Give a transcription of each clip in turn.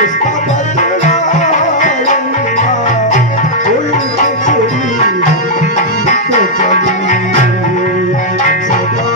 इसका बदला लेना उल्टी चुरी तो चली सदा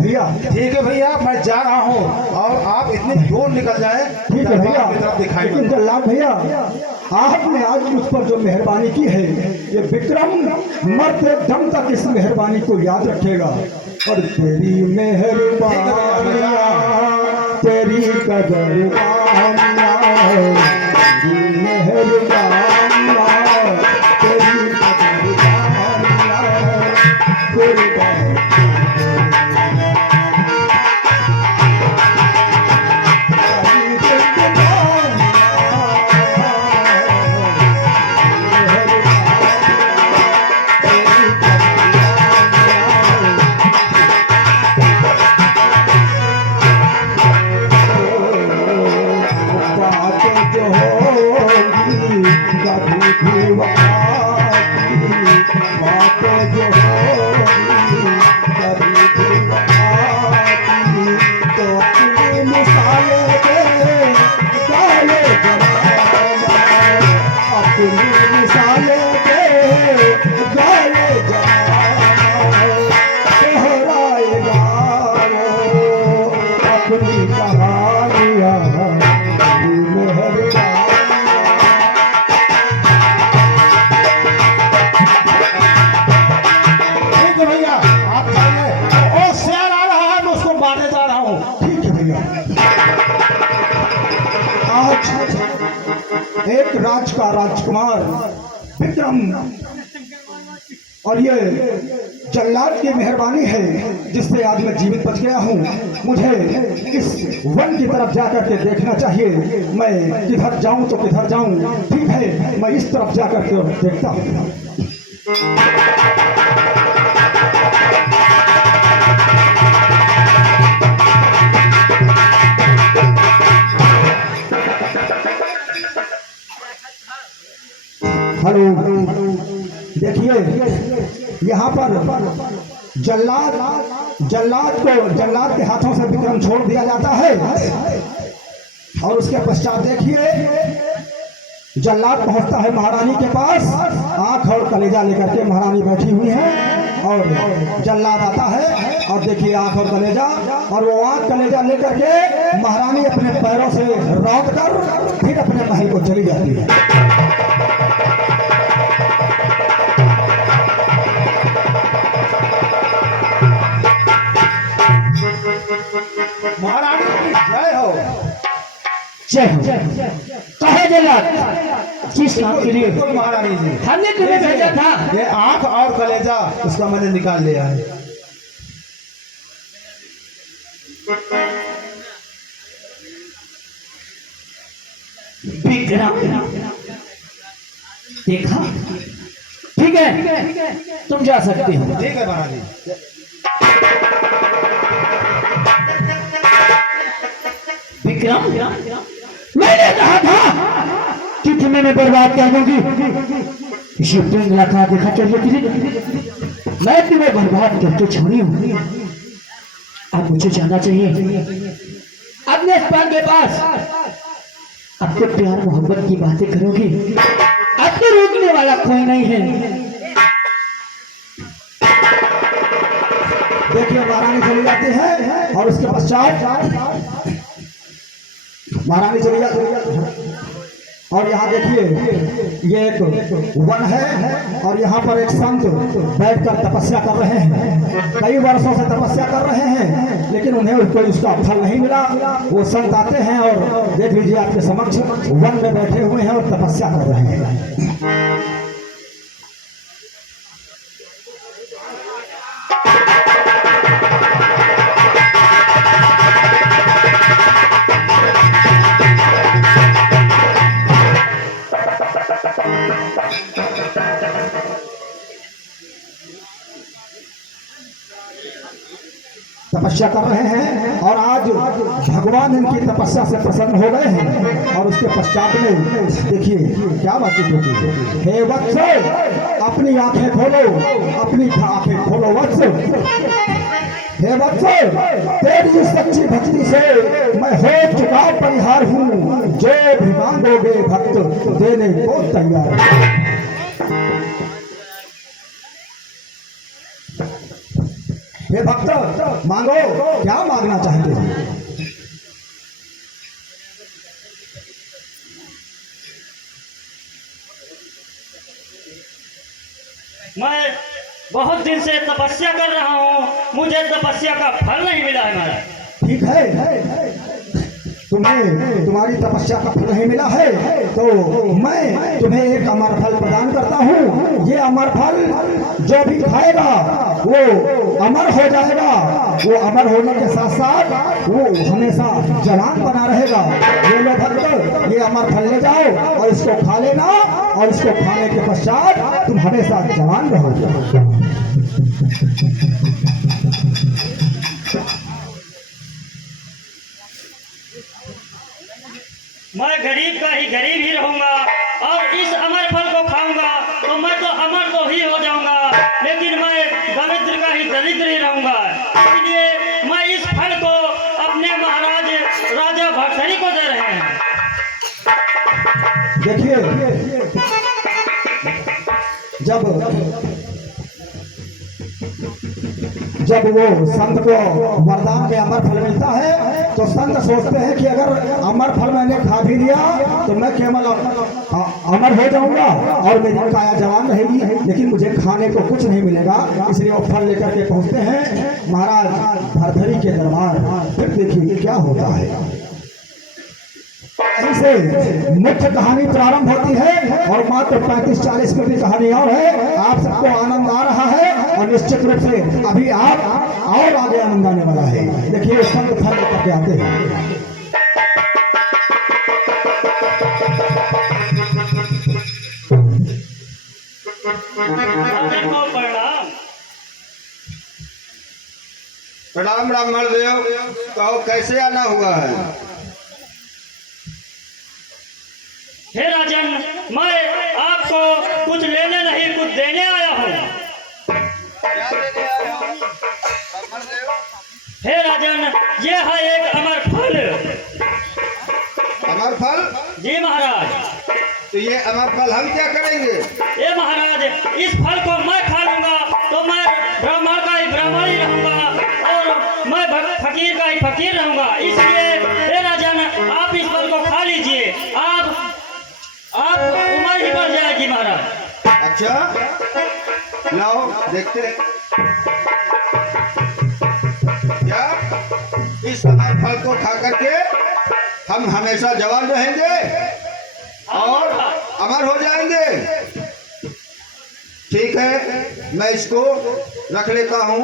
भैया। ठीक है भैया, मैं जा रहा हूँ और आप इतनी दूर निकल जाए। ठीक है भैया, दिखाई लेकिन जल्लाद भैया आपने आज मुझ पर जो मेहरबानी की है, ये विक्रम मरते दम तक इस मेहरबानी को याद रखेगा। और तेरी मेहरबानियाँ, तेरी कदरदानियाँ, तेरी मेहरबानियाँ, तेरी कदरदानियाँ, कुर्बान एक राज का राजकुमार विक्रम और ये जल्लाद की मेहरबानी है जिससे आज मैं जीवित बच गया हूँ। मुझे इस वन की तरफ जाकर के देखना चाहिए, मैं किधर जाऊं तो किधर जाऊं। ठीक है, मैं इस तरफ जाकर के देखता हूँ। हेलो, देखिए यहाँ पर जल्लाद के हाथों से विक्रम छोड़ दिया जाता है और उसके पश्चात देखिए जल्लाद पहुंचता है महारानी के पास। आंख और कलेजा लेकर के महारानी बैठी हुई है और जल्लाद आता है और देखिए आंख और कलेजा, और वो आंख कलेजा लेकर के महारानी अपने पैरों से रौंद कर फिर अपने महल को चली जाती है। महारानी की जय हो। जय हो। कहे जल्लाद, किस काम के लिए? महारानी जी, हमने तुम्हें भेजा था। ये आंख और कलेजा उसका मैंने निकाल लिया है। विक्रम, देखा? ठीक है, तुम जा सकते हो। ठीक है महारानी। विक्रम, मैंने कहा था कि तुम्हें मैं बर्बाद कर दूंगी। ये पिंगला था, देखा चलिए, मैं तुम्हें बर्बाद करके छोड़ी हूँ। अब मुझे जाना चाहिए अपने स्थान के पास। अब तो प्यार मोहब्बत की बातें करोगी, अब तो रोकने वाला कोई नहीं है। देखिए महारानी चली जाती है और उसके पश्चात महारानी चली जाती है और यहाँ देखिए ये एक वन है और यहाँ पर एक संत बैठकर तपस्या कर रहे हैं। कई वर्षों से तपस्या कर रहे हैं लेकिन उन्हें कोई उसका फल नहीं मिला। वो संत आते हैं और देख लीजिए आपके समक्ष वन में बैठे हुए हैं और तपस्या कर रहे हैं। तपस्या कर रहे हैं और आज भगवान इनकी तपस्या से प्रसन्न हो गए हैं। और उसके पश्चात में देखिए क्या बातचीत होती है। हे वत्स, अपनी आंखें खोलो, अपनी आंखें खोलो वत्स। हे वत्स, तेरी सच्ची भक्ति से मैं हो चुका परिहार हूँ, जो भी मांगोगे भक्त देने को तैयार हूं। हे भक्त मांगो, क्या मांगना चाहते हो? मैं बहुत दिन से तपस्या कर रहा हूँ, मुझे तपस्या का फल नहीं मिला है महाराज। ठीक है, तुम्हें तुम्हारी तपस्या का फल नहीं मिला है तो मैं तुम्हें एक अमर फल प्रदान करता हूँ। ये अमर फल जो भी खाएगा वो अमर हो जाएगा। वो अमर होने के साथ साथ वो हमेशा जवान बना रहेगा। ये लो भक्त, ये अमर फल ले जाओ और इसको खा लेना, और इसको खाने के पश्चात तुम हमेशा जवान रहोगे। मैं गरीब का ही गरीब ही रहूंगा और इस अमर फल को खाऊंगा तो मैं तो अमर तो ही हो जाऊंगा, लेकिन मैं दरिद्र का ही दरिद्र ही रहूंगा। इसलिए मैं इस फल को अपने महाराज राजा भर्तरी को दे रहे हैं। देखिए, जब वो संत को वरदान में अमर फल मिलता है तो संत सोचते हैं कि अगर अमर फल मैंने खा भी लिया तो मैं केवल अमर हो जाऊंगा और मेरी काया जवान रहेगी, लेकिन मुझे खाने को कुछ नहीं मिलेगा। इसलिए वो फल लेकर के पहुंचते हैं महाराज भरथरी के दरबार। फिर देखिए क्या होता है। से मुख्य कहानी प्रारंभ होती है और मात्र 35-40 मिनट की कहानी और है। आप सबको आनंद आ रहा है और निश्चित रूप से अभी आप और आगे आनंद आने वाला है। देखिए संत फल करके आते हैं। प्रणाम ब्राह्मण देव, कहो कैसे आना हुआ है? हे राजन, मैं आपको कुछ लेने नहीं कुछ देने आया हूँ। क्या देने आए हो ब्राह्मण देव? हे राजन, ये है एक अमर फल। अमर फल? जी महाराज। तो ये अमर फल हम क्या करेंगे? ये महाराज, इस फल को मैं खा लूंगा तो मैं ब्राह्मण का ही ब्राह्मण ही रहूंगा और मैं फकीर का ही फकीर रहूंगा। इसलिए हे राजन, आप इस फल को खा लीजिए, आप उम्र ही बढ़ जाएगी महाराज। अच्छा, लाओ देखते हैं। क्या इस अमर फल को खा करके हम हमेशा जवान रहेंगे और अमर हो जाएंगे? ठीक है, मैं इसको रख लेता हूँ।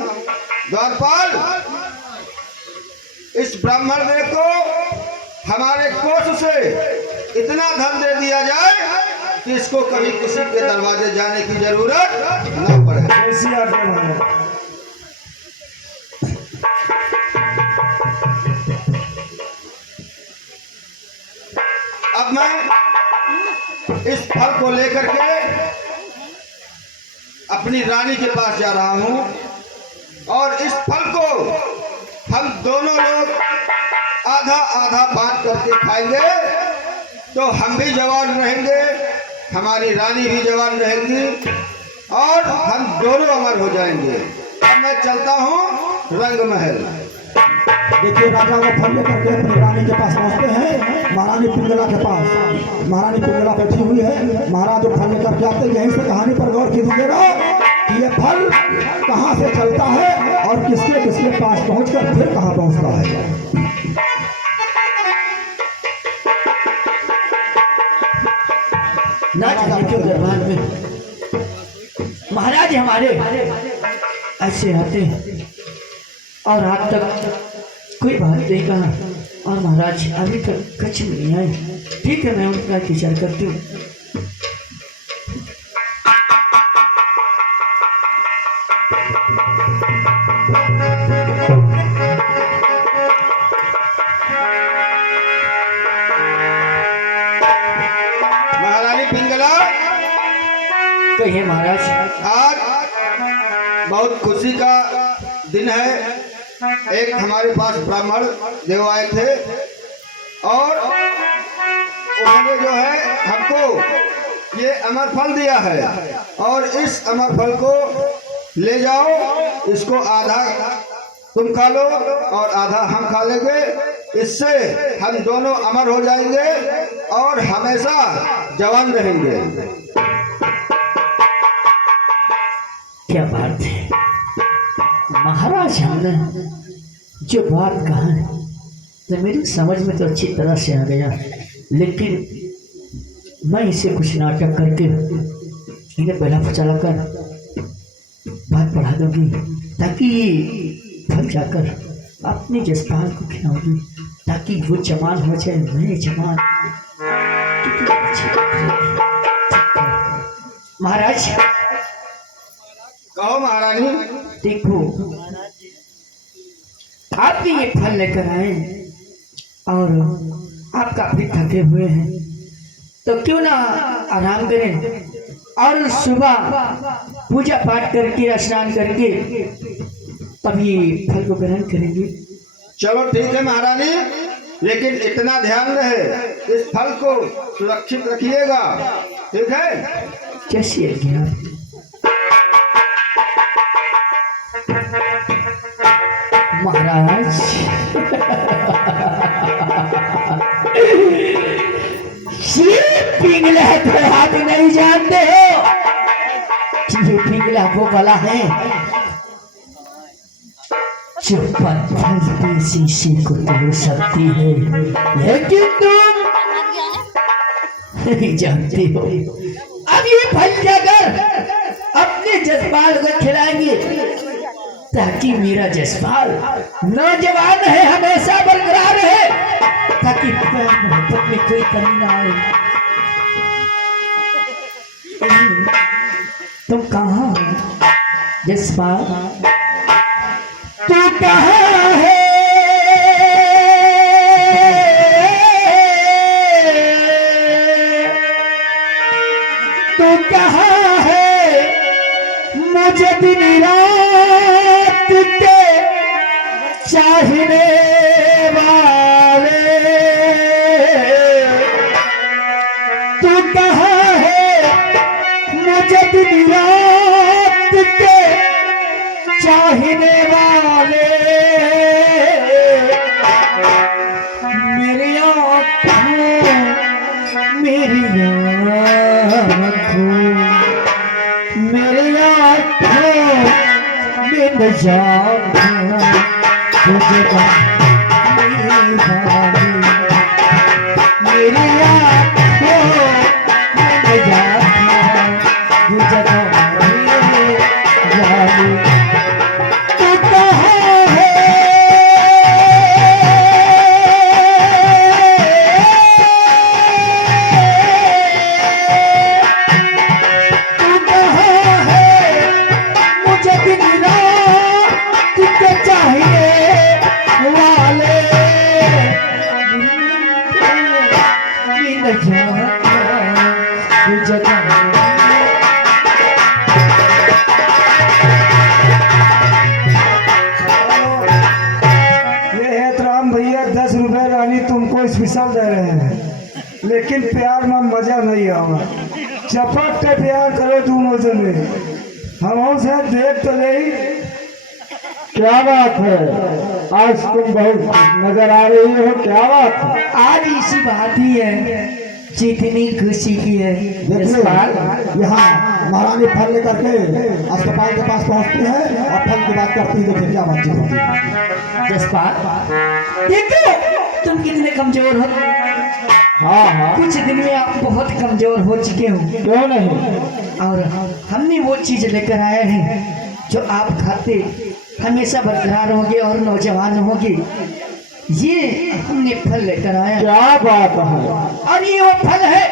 द्वारपाल, इस ब्राह्मण देव को हमारे कोष से इतना धन दे दिया जाए कि इसको कभी किसी के दरवाजे जाने की जरूरत न पड़े। अब मैं इस फल को लेकर के अपनी रानी के पास जा रहा हूं और इस फल को हम दोनों लोग आधा आधा बांट करके खाएंगे तो हम भी जवान रहेंगे, हमारी रानी भी जवान रहेंगी और हम दोनों अमर हो जाएंगे। अब मैं चलता हूँ रंग महल। देखिए राजा वो फल लेकर के अपनी रानी के पास पहुंचते हैं, महारानी पिंगला के पास। महारानी पिंगला बैठी हुई है, महाराज जो फल लेकर के आते हैं। यहीं से कहानी पर गौर कीजिएगा कि ये फल कहाँ से चलता है और किसके किसके पास पहुंचकर फिर कहाँ पहुंचता है। के दरबार में महाराज हमारे ऐसे आते हैं और आज तक कोई बात नहीं कहा और महाराज अभी तक कच्छ में नहीं आए। ठीक है, मैं उनका इंतजार करती हूँ। कहिए महाराज। आज बहुत खुशी का दिन है। एक हमारे पास ब्राह्मण देव आए थे और उन्होंने जो है हमको ये अमर फल दिया है और इस अमर फल को ले जाओ, इसको आधा तुम खा लो और आधा हम खा लेंगे। इससे हम दोनों अमर हो जाएंगे और हमेशा जवान रहेंगे। क्या बात है महाराज, हमने जो बात कहा है तो मेरी समझ में तो अच्छी तरह से आ गया, लेकिन मैं इसे कुछ नाटक करके इन्हें पहला फचला कर बात बढ़ा दूंगी ताकि फल जाकर अपने जसपाल को खिलाऊंगी ताकि वो जवान हो जाए, मैं जवान। महाराज कहो महारानी। देखो, आप भी ये फल लेकर आए और आप काफी थके हुए हैं, तो क्यों ना आराम करें और सुबह पूजा पाठ करके स्नान करके तभी फल को ग्रहण करेंगे। चलो ठीक है महारानी, लेकिन इतना ध्यान रहे इस फल को सुरक्षित रखिएगा, ठीक है? कैसी है आप? महाराज ये पिंगला तो आप नहीं जानते हो कि ये पिंगला वो वाला है जो पत्थर पे शीशे को तोड़ सकती है, लेकिन तुम नहीं जानते हो। अब ये फल जाकर अपने जसपाल को खिलाएंगे ताकि मेरा जसपाल नौजवान है, हमेशा बरकरार रहे, ताकि प्यार मोहब्बत में कोई कमी ना आए। तुम कहाँ हो जसपाल? तू कहाँ है? तू कहाँ है? मुझे दिन रात के चाहने वाले, तू कहाँ है? मुझे दिन रात के चाहने वाले, मेरी आँखों मेरी आँखों मेरी आँखों में न जाना तुझे मेरी आँखों में न जाना तुझे तू कहाँ है? तू कहाँ है? मुझे दिन रात के चाहिए वाले, न जाना तुझे तुमको स्पेशल दे रहे हैं, लेकिन प्यार में मजा नहीं आवा। चपक के प्यार करो दोनों जने, हम से देख तो नहीं। क्या बात है, आज तुम बहुत नजर आ रही हो, क्या बात है? आज इसी बात ही है जितनी खुशी की है। यहाँ महारानी फल लेकर के अस्पताल के पास पहुँचती है और फल की बात करती है। देखिए क्या बातचीत होती है। जसपाल देखो तुम कितने कमजोर हो। हाँ, कुछ दिन में आप बहुत कमजोर हो चुके हो। क्यों नहीं? और हमने वो चीज लेकर आए हैं जो आप खाते हमेशा बरकरार होंगे और नौजवान होंगे। ये हमने फल लेकर आया। क्या बात है? और ये वो फल है